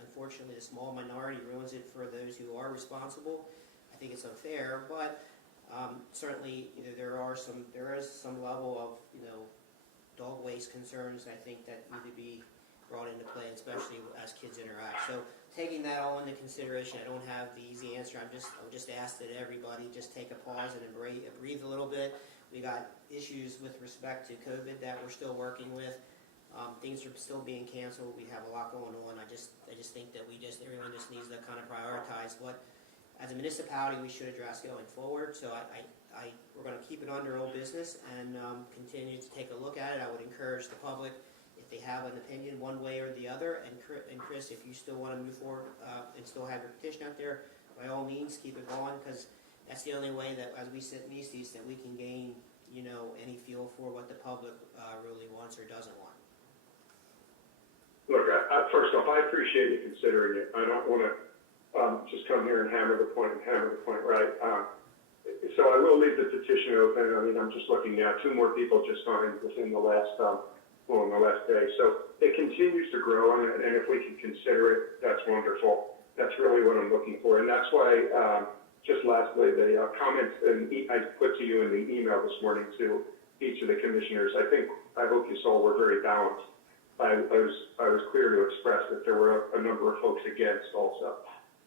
unfortunately, the small minority ruins it for those who are responsible. I think it's unfair, but certainly, there is some level of, dog waste concerns, I think, that need to be brought into play, especially as kids interact. So taking that all into consideration, I don't have the easy answer. I would just ask that everybody just take a pause and breathe a little bit. We got issues with respect to COVID that we're still working with. Things are still being canceled. We have a lot going on. I just think that everyone just needs to kind of prioritize what, as a municipality, we should address going forward. So we're going to keep it under old business and continue to take a look at it. I would encourage the public, if they have an opinion one way or the other, and Chris, if you still want to move forward and still have your petition out there, by all means, keep it going, because that's the only way that, as we sit in these seats, that we can gain, any feel for what the public really wants or doesn't want. Look, first off, I appreciate you considering it. I don't want to just come here and hammer the point, right? So I will leave the petition open. I mean, I'm just looking now. 2 more people just signed within the last day. So it continues to grow, and if we can consider it, that's wonderful. That's really what I'm looking for. And that's why, just lastly, the comments I put to you in the email this morning to each of the commissioners, I hope you saw were very balanced. I was clear to express that there were a number of folks against also.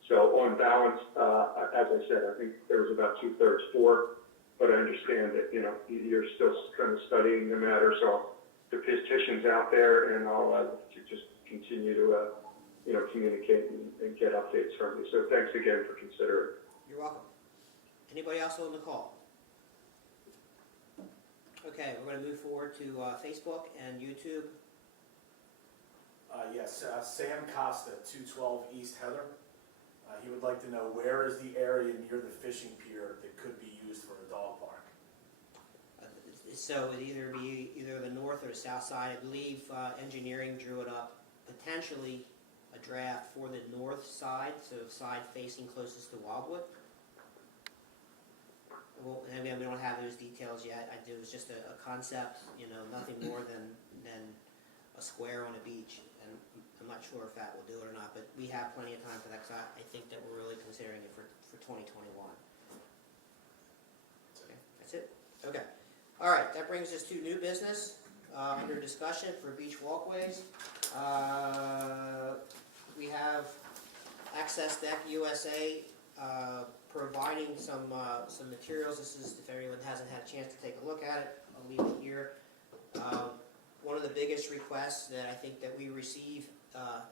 So on balance, as I said, I think there was about 2/3 for, but I understand that, you're still kind of studying the matter. So the petition's out there, and I'll just continue to, communicate and get updates from you. So thanks again for considering. You're welcome. Anybody else on the call? Okay, we're going to move forward to Facebook and YouTube. Yes, Sam Costa, 212 East Heather. He would like to know, where is the area near the fishing pier that could be used for a dog park? So it'd either be the north or the south side. I believe engineering drew it up, potentially a draft for the north side, so side facing closest to Wildwood. Well, again, we don't have those details yet. It was just a concept, nothing more than a square on a beach. And I'm not sure if that will do it or not, but we have plenty of time for that, because I think that we're really considering it for 2021. Okay, that's it? Okay. All right, that brings us to new business under discussion for beach walkways. We have Access Deck USA providing some materials. This is, if anyone hasn't had a chance to take a look at it, I'll leave it here. One of the biggest requests that I think that we receive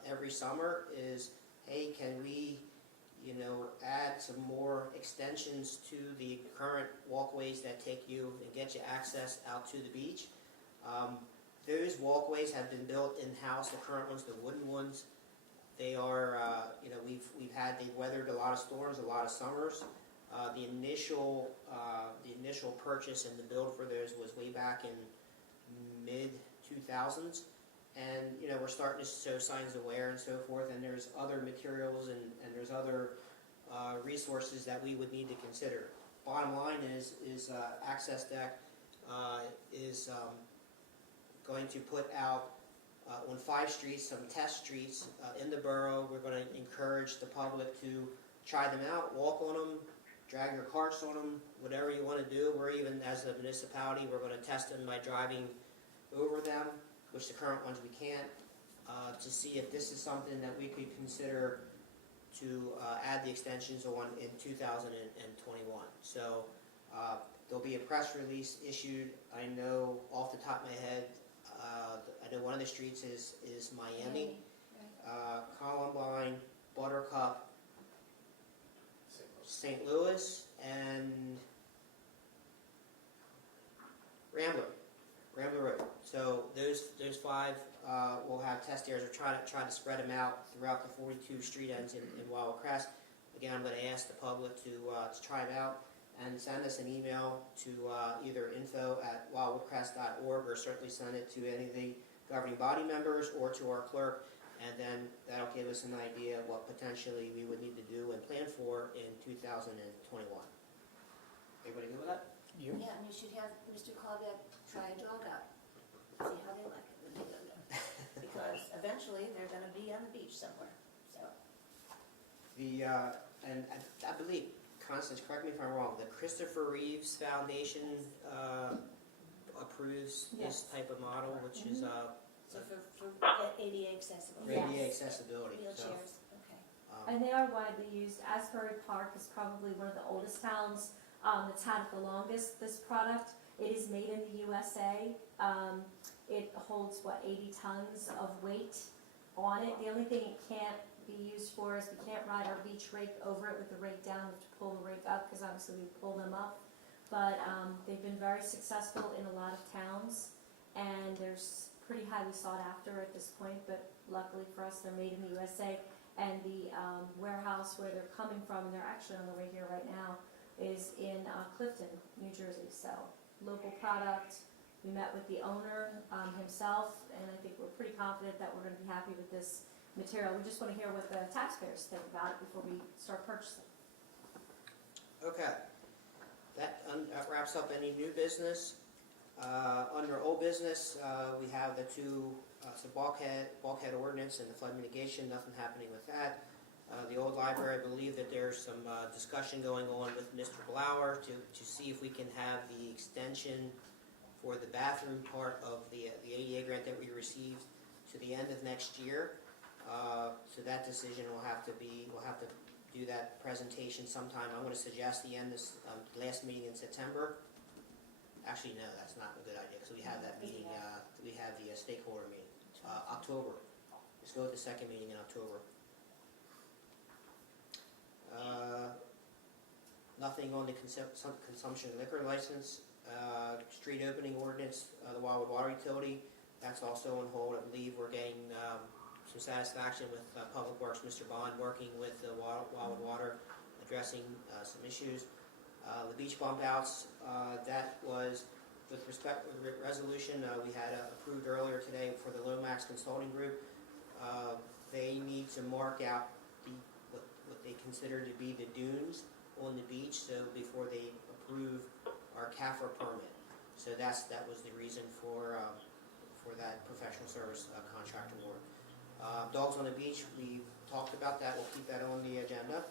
every summer is, hey, can we, add some more extensions to the current walkways that take you and get you access out to the beach? Those walkways have been built in-house, the current ones, the wooden ones. They are, they've weathered a lot of storms, a lot of summers. The initial purchase and the build for those was way back in mid-2000s. And, we're starting to show signs of wear and so forth, and there's other materials and there's other resources that we would need to consider. Bottom line is Access Deck is going to put out on 5 streets, some test streets in the borough. We're going to encourage the public to try them out, walk on them, drag your carts on them, whatever you want to do. We're even, as a municipality, we're going to test them by driving over them, which the current ones we can't, to see if this is something that we could consider to add the extensions on in 2021. So there'll be a press release issued. I know off the top of my head, I know one of the streets is Miami, Columbine, Buttercup, St. Louis, and Rambler Road. So those 5 will have test areas. We're trying to spread them out throughout the 42 street ends in Wildwood Crest. Again, I'm going to ask the public to try them out and send us an email to either info@wildwoodcrest.org, or certainly send it to any of the governing body members or to our clerk, and then that'll give us an idea of what potentially we would need to do and plan for in 2021. Everybody good with that? Yeah, and you should have Mr. Claudette try a dog out, see how they like it when they go there. Because eventually, they're gonna be on the beach somewhere, so. And I believe, Constance, correct me if I'm wrong, the Christopher Reeves Foundation approves this type of model, which is So for ADA accessible. ADA accessibility. So, Wheelchairs, okay. And they are widely used. Asbury Park is probably one of the oldest towns that's had it the longest, this product. It is made in the USA. It holds, 80 tons of weight on it. The only thing it can't be used for is we can't ride our beach rake over it with the rake down. We have to pull the rake up because obviously we pull them up. But they've been very successful in a lot of towns, and they're pretty highly sought after at this point, but luckily for us, they're made in the USA. And the warehouse where they're coming from, and they're actually on the way here right now, is in Clifton, New Jersey. So local product. We met with the owner himself, and I think we're pretty confident that we're going to be happy with this material. We just want to hear what the taxpayers think about it before we start purchasing. okay. That wraps up any new business. Under old business, we have the two, the bulkhead ordinance and the flood mitigation. Nothing happening with that. The old library, I believe that there's some discussion going on with Mr. Blauer to see if we can have the extension for the bathroom part of the ADA grant that we received to the end of next year. So that decision we'll have to do that presentation sometime. I'm going to suggest the end this last meeting in September. Actually, no, that's not a good idea because we have that meeting. We have the stakeholder meeting, October. Let's go with the second meeting in October. Nothing on the consumption liquor license. Street opening ordinance, the Wildwood Water Utility, that's also on hold. I believe we're getting some satisfaction with Public Works, Mr. Bond, working with the Wildwood Water, addressing some issues. The beach bump outs, that was with respect to the resolution we had approved earlier today for the Lomax Consulting Group. They need to mark out what they consider to be the dunes on the beach, so before they approve our CAFR permit. So that was the reason for that professional service contract award. Dogs on the beach, we talked about that. We'll keep that on the agenda.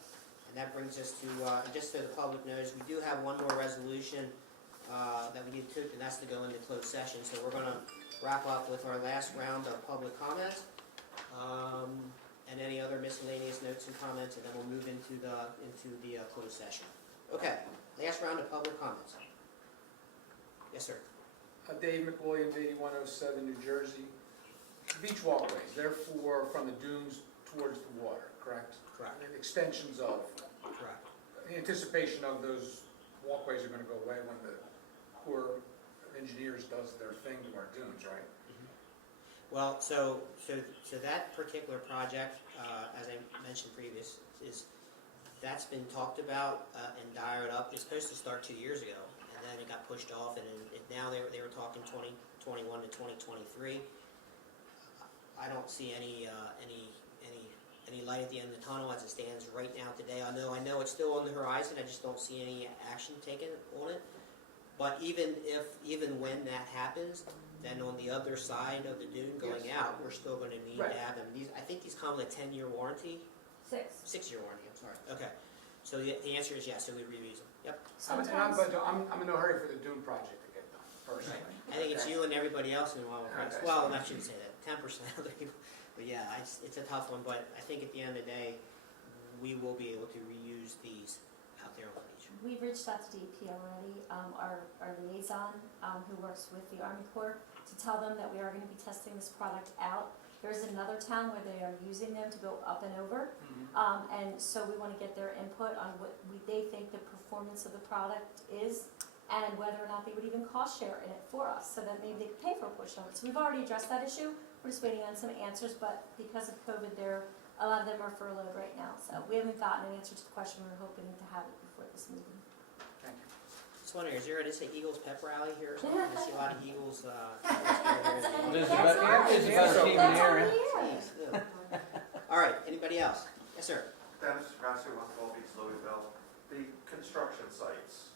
And that brings us to, just so the public knows, we do have one more resolution that we need to, and that's to go into closed session. So we're going to wrap up with our last round of public comments, and any other miscellaneous notes and comments, and then we'll move into the closed session. Okay, last round of public comments. Yes, sir. Dave McWilliams, 8107 New Jersey. Beach walkways, therefore from the dunes towards the water, correct? Correct. And extensions of. Correct. In anticipation of those walkways are going to go away when the Corps of Engineers does their thing to our dunes, right? Mhm. Well, so that particular project, as I mentioned previous, that's been talked about and dialed up. It's supposed to start 2 years ago, and then it got pushed off, and now they were talking 2021 to 2023. I don't see any light at the end of the tunnel as it stands right now today. I know it's still on the horizon. I just don't see any action taken on it. But even when that happens, then on the other side of the dune going out, we're still going to need Right. to have them. I think these come with a 10-year warranty. 6-year warranty. I'm sorry. Okay. So the answer is yes. So we reuse them. Yep. I'm in no hurry for the Dune project to get done, personally. I think it's you and everybody else in Wildwood Crest. Okay. Well, I shouldn't say that. 10% of the people. But yeah, it's a tough one. But I think at the end of the day, we will be able to reuse these out there on the beach. We've reached out to DEP already, our liaison, who works with the Army Corps, to tell them that we are going to be testing this product out. There's another town where they are using them to go up and over, and so we want to get their input on what they think the performance of the product is, and whether or not they would even cost share in it for us, so that maybe they could pay for a portion of it. So we've already addressed that issue. We're just waiting on some answers, but because of COVID, a lot of them are furloughed right now. So we haven't gotten an answer to the question. We're hoping to have it before this meeting. Thank you. Just wondering, is there a Eagles pep rally here or something? I see a lot of Eagles. There's a better team in the area. All right, anybody else? Yes, sir. Dennis Grassi, West Palm Beach, Louisville. The construction sites,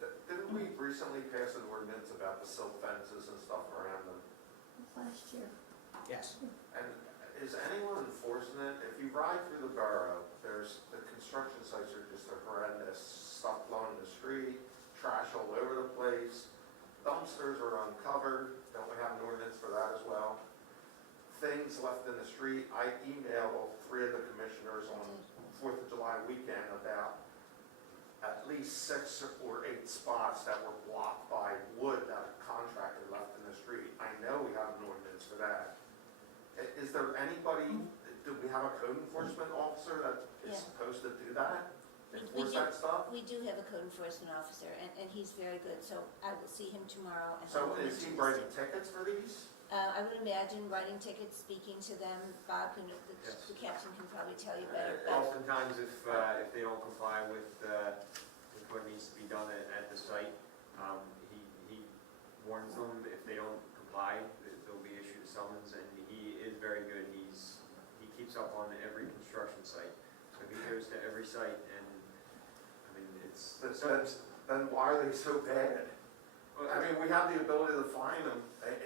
didn't we recently pass an ordinance about the silt fences and stuff around them? Last year. Yes. And is anyone enforcing it? If you ride through the borough, the construction sites are just horrendous. Stuff blowing in the street, trash all over the place. Dumpsters are uncovered. Don't we have an ordinance for that as well? Things left in the street. I emailed all 3 of the commissioners on 4th of July weekend about at least 6 or 8 spots that were blocked by wood that a contractor left in the street. I know we have an ordinance for that. Is there anybody, do we have a code enforcement officer that is Yeah. supposed to do that? We Enforce do- that stuff? We do have a code enforcement officer, and he's very good, so I will see him tomorrow. And I So will is he mention this writing to- tickets for these? I would imagine writing tickets, speaking to them. Bob, Yes. the captain can probably tell you better. but- Oftentimes, if they don't comply with what needs to be done at the site, he warns them. If they don't comply, they'll be issued a summons, and he is very good. He keeps up on every construction site, so he goes to every site, and I mean, it's. Then why are they so bad? I mean, we have the ability to fine them.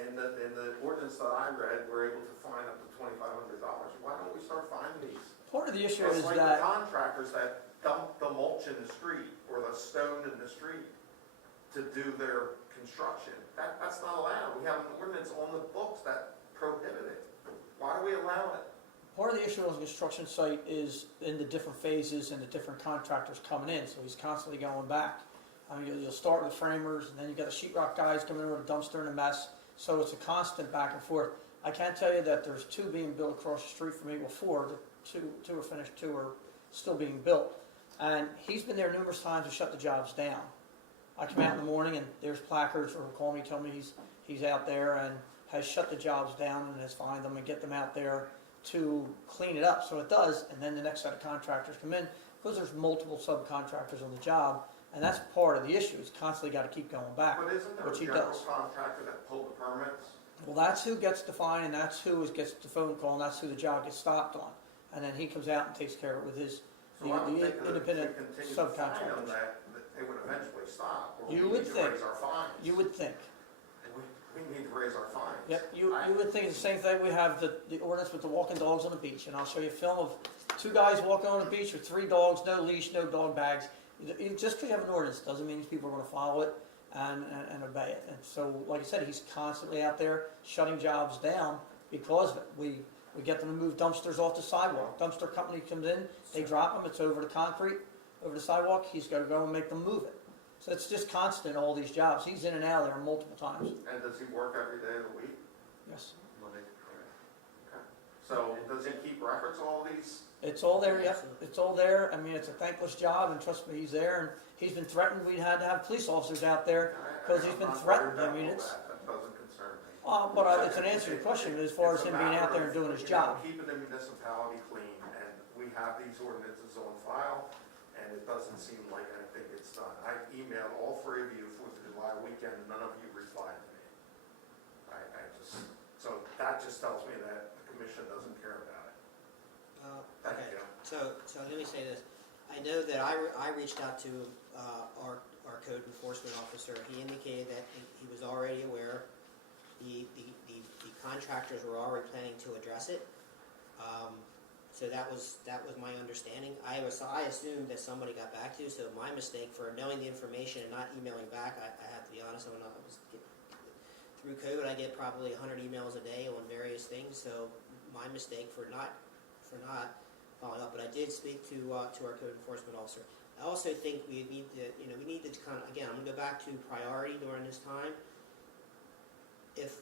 In the ordinance that I read, we're able to fine up to $2,500. Why don't we start fining these? Part of the issue It's is like that the contractors that dump the mulch in the street or the stone in the street to do their construction. That's not allowed. We have an ordinance on the books that prohibit it. Why do we allow it? part of the issue on the construction site is in the different phases and the different contractors coming in, so he's constantly going back. I mean, you'll start with framers, and then you got the sheetrock guys coming in with a dumpster and a mess, so it's a constant back and forth. I can tell you that there's 2 being built across the street from me, well 4, the two are finished, 2 are still being built. And he's been there numerous times to shut the jobs down. I come out in the morning and there's placards or call me, tell me he's out there and has shut the jobs down and has fined them and get them out there to clean it up. So it does, and then the next set of contractors come in, because there's multiple subcontractors on the job, and that's part of the issue. It's constantly got to keep going back, But isn't there which a he general does. contractor that pulled the permits? Well, that's who gets the fine, and that's who gets the phone call, and that's who the job gets stopped on. And then he comes out and takes care of it with his, So I don't the think that if we independent continue to fine them, subcontractors. that they would eventually stop. Or You we would need to think. raise our fines. You would think. We need to raise our fines. Yep, you would think it's the same thing. We have the ordinance with the walking dogs on the beach, and I'll show you a film of 2 guys walking on the beach with 3 dogs, no leash, no dog bags. Just because you have an ordinance doesn't mean people are going to follow it and obey it. And so, like I said, he's constantly out there shutting jobs down because of it. We get them to move dumpsters off the sidewalk. Dumpster company comes in, they drop them, it's over the concrete, over the sidewalk, he's got to go and make them move it. So it's just constant, all these jobs. He's in and out of there multiple times. And does he work every day of the week? Yes. Monday to Friday. Okay. So does he keep records of all these? It's all there, yep, it's all there. I mean, it's a thankless job, and trust me, he's there, and he's been threatened. We had to have police officers out there, because he's been I'm not threatened. worried I mean, about it's, that. That doesn't concern me. But it's an answer to your question as far as It's a him being out matter there and of, doing his you know, job. keeping the municipality clean, and we have these ordinances on file, and it doesn't seem like anything gets done. I emailed all three of you 4th of July weekend, and none of you replied to me. So that just tells me that the commission doesn't care about it. Thank Okay, you. so let me say this. I know that I reached out to our code enforcement officer. He indicated that he was already aware. The contractors were already planning to address it. So that was my understanding. I assumed that somebody got back to you, so my mistake for knowing the information and not emailing back. I have to be honest. Through COVID, I get probably 100 emails a day on various things. So my mistake for not following up. But I did speak to our code enforcement officer. I also think we need to kind of, again, I'm going to go back to priority during this time. If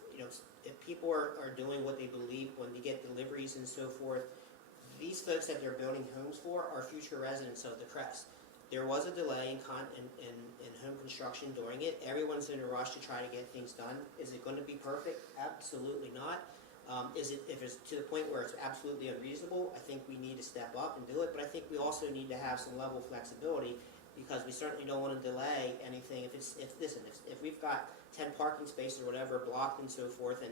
people are doing what they believe when they get deliveries and so forth, these folks that they're building homes for are future residents of the Crest. There was a delay in home construction during it. Everyone's in a rush to try to get things done. Is it going to be perfect? Absolutely not. If it's to the point where it's absolutely unreasonable, I think we need to step up and do it. But I think we also need to have some level of flexibility, because we certainly don't want to delay anything. If we've got 10 parking spaces or whatever blocked and so forth, and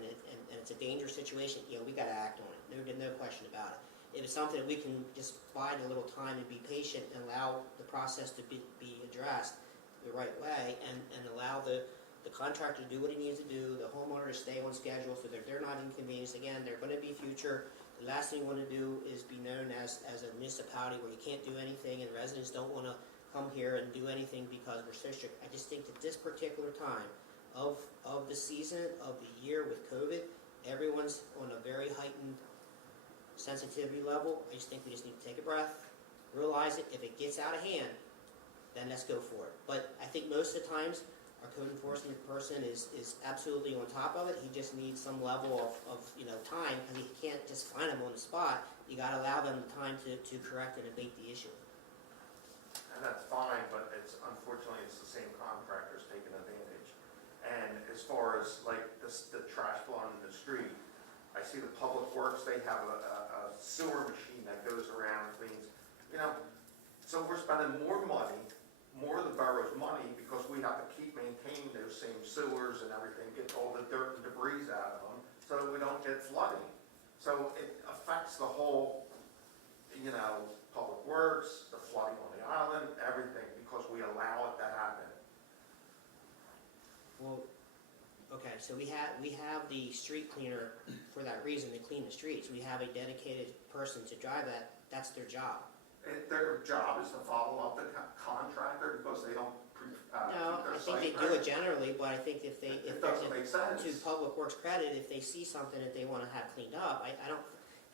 it's a dangerous situation, we got to act on it. No question about it. If it's something that we can just bide a little time and be patient and allow the process to be addressed the right way, and allow the contractor to do what he needs to do, the homeowner to stay on schedule so that they're not inconvenienced. Again, they're going to be future. The last thing you want to do is be known as a municipality where you can't do anything and residents don't want to come here and do anything because we're so strict. I just think that this particular time of the season, of the year with COVID, everyone's on a very heightened sensitivity level. I just think we just need to take a breath, realize it. If it gets out of hand, then let's go for it. But I think most of the times our code enforcement person is absolutely on top of it. He just needs some level of time, because he can't just find them on the spot. You got to allow them time to correct and abate the issue. And that's fine, but unfortunately, it's the same contractors taking advantage. And as far as like the trash blowing in the street, I see the Public Works, they have a sewer machine that goes around and cleans, so we're spending more of the borough's money, because we have to keep maintaining those same sewers and everything, get all the dirt and debris out of them, so that we don't get flooding. So it affects the whole, Public Works, the flooding on the island, everything, because we allow it to happen. Well, okay, so we have the street cleaner for that reason, to clean the streets. We have a dedicated person to drive that. That's their job. Their job is to follow up the contractor, because they don't No, keep their I site think they do ready. it generally, but I think if It doesn't make sense. to Public Works credit, if they see something that they want to have cleaned up, I don't,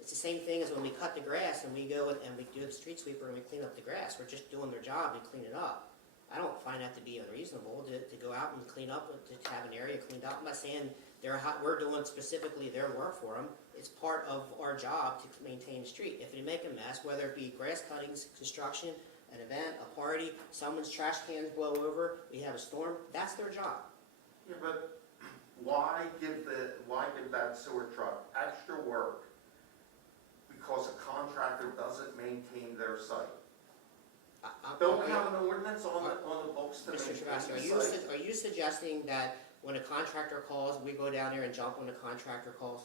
it's the same thing as when we cut the grass and we go and we do the street sweeper and we clean up the grass. We're just doing their job and clean it up. I don't find that to be unreasonable to go out and clean up, to have an area cleaned up. I'm not saying we're doing specifically their work for them. It's part of our job to maintain the street. If they make a mess, whether it be grass cuttings, construction, an event, a party, someone's trash cans blow over, we have a storm, that's their job. Yeah, but why give that sewer truck extra work because a contractor doesn't maintain their site? Don't we have an ordinance on the books to Mr. maintain Shabasky, the site? are you suggesting that when a contractor calls, we go down there and jump when the contractor calls?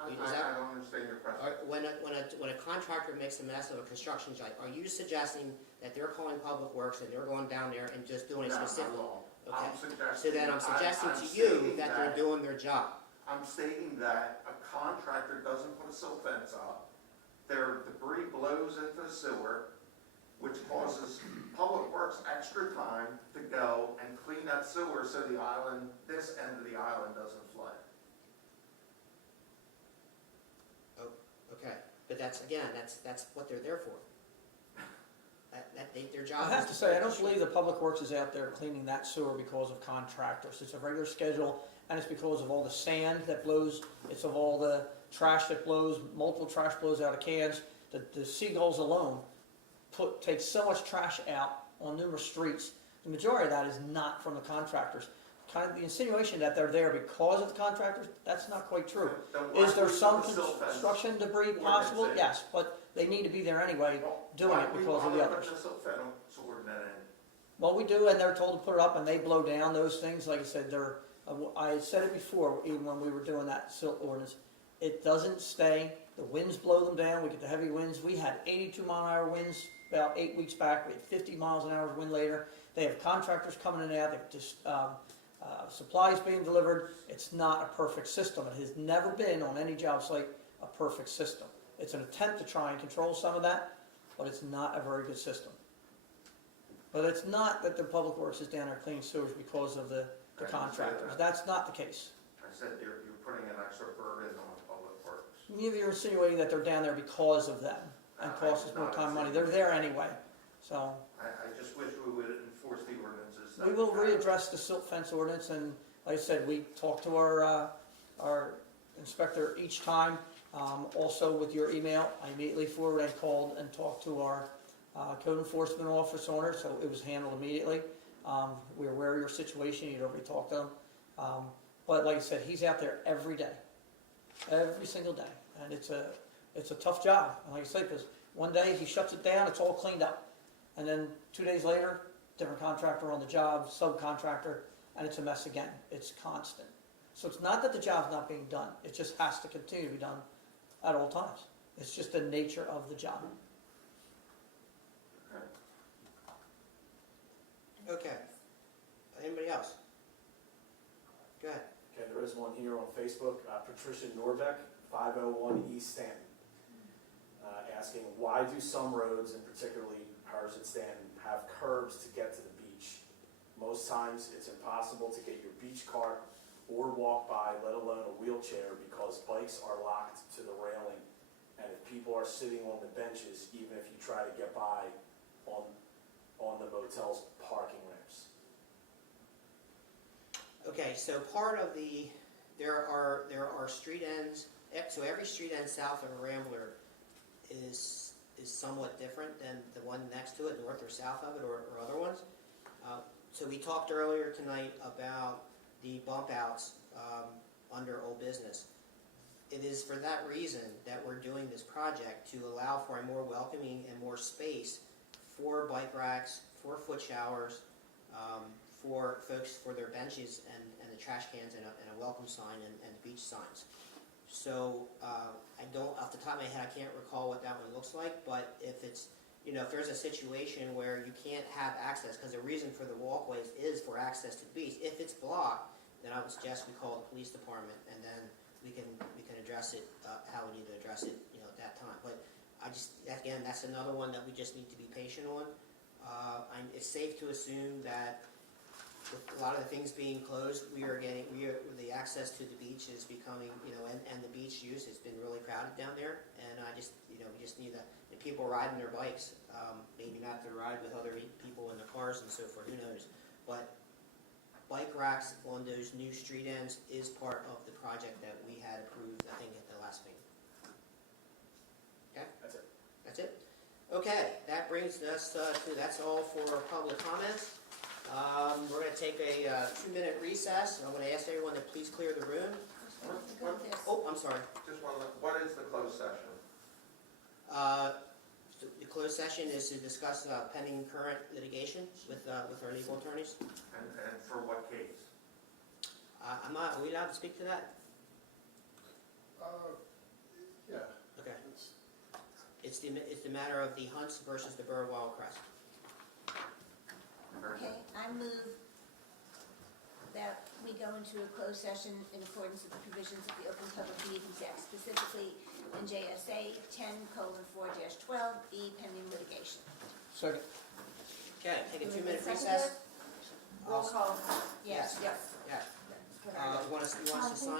I don't understand your question. When a contractor makes a mess of a construction site, are you suggesting that they're calling Public Works and they're going down there and just doing a specific? No, Okay. I'm suggesting. So then I'm suggesting I'm to you stating that they're doing their job. I'm stating that a contractor doesn't put a silt fence up, their debris blows into the sewer, which causes Public Works extra time to go and clean that sewer so the island, this end of the island doesn't flood. Okay, but that's what they're there for. Their job. I have is to say, I don't clean the believe the Public Works is out there cleaning that sewer because of contractors. It's a regular schedule, and it's because of all the sand that blows, it's of all the trash that blows, multiple trash blows out of cans. The seagulls alone take so much trash out on numerous streets. The majority of that is not from the contractors. kind of the insinuation that they're there because of the contractors, that's not quite true. Then why Is there would some the silt fence construction debris ordinance possible? in? Yes, but they need to be there anyway, doing Why it we because of the bother others. putting a silt fence ordinance in? Well, we do, and they're told to put it up, and they blow down those things. Like I said, I said it before, even when we were doing that silt ordinance. It doesn't stay. The winds blow them down. We get the heavy winds. We had 82-mile-an-hour winds about 8 weeks back. We had 50 miles an hour wind later. They have contractors coming in and out. They're just supplies being delivered. It's not a perfect system. It has never been on any job site a perfect system. It's an attempt to try and control some of that, but it's not a very good system. But it's not that the Public Works is down there cleaning sewers because of the I didn't say contractors. that. That's not the case. I said you're putting an extra burden on Public Works. You're insinuating that they're down there because of them and costs us more time and money. They're there anyway. So I just wish we would enforce the ordinances. that we will have. readdress the silt fence ordinance, and like I said, we talk to our inspector each time. Also with your email, I immediately forwarded and called and talked to our code enforcement officer on it, so it was handled immediately. We're aware of your situation, you'd already talked to him. But like I said, he's out there every day, every single day, and it's a tough job. And like I said, because one day he shuts it down, it's all cleaned up, and then 2 days later, different contractor on the job, subcontractor, and it's a mess again. It's constant. So it's not that the job's not being done, it just has to continue to be done at all times. It's just the nature of the job. Okay. Anybody else? Go ahead. Okay, there is one here on Facebook, Patricia Norbeck, 501 East Stanton, asking, why do some roads, and particularly ours at Stanton, have curbs to get to the beach? Most times, it's impossible to get your beach cart or walk by, let alone a wheelchair, because bikes are locked to the railing. And if people are sitting on the benches, even if you try to get by on the motel's parking ramps. Okay, so part of there are street ends, so every street end south of Rambler is somewhat different than the one next to it, north or south of it, or other ones. So we talked earlier tonight about the bump outs under Old Business. It is for that reason that we're doing this project, to allow for a more welcoming and more space for bike racks, for foot showers, for folks for their benches and the trash cans and a welcome sign and beach signs. So I don't, off the top of my head, I can't recall what that one looks like, but if it's, if there's a situation where you can't have access, because the reason for the walkways is for access to the beach, if it's blocked, then I would suggest we call the police department, and then we can address it how we need to address it, at that time. But again, that's another one that we just need to be patient on. It's safe to assume that with a lot of the things being closed, the access to the beach is becoming, and the beach use has been really crowded down there. And we just need and people riding their bikes, maybe not to ride with other people in the cars and so forth, who knows. But bike racks on those new street ends is part of the project that we had approved, I think, at the last meeting. Okay? That's it. That's it? Okay, that brings us that's all for public comments. We're going to take a 2-minute recess, and I'm going to ask everyone to please clear the room. Oh, I'm sorry. Just one, what is the closed session? The closed session is to discuss pending current litigation with our legal attorneys. And for what case? Are we allowed to speak to that? Yeah. Okay. It's the matter of the Hunts versus the Borough of Wildcrest. Okay, I move that we go into a closed session in accordance with the provisions of the Open Public Meetings Act, specifically in JSA 10:4-12, pending litigation. Second. Okay, take a 2-minute Seconded. recess. Roll call. Yes. Yes. Yeah. You want us to sign?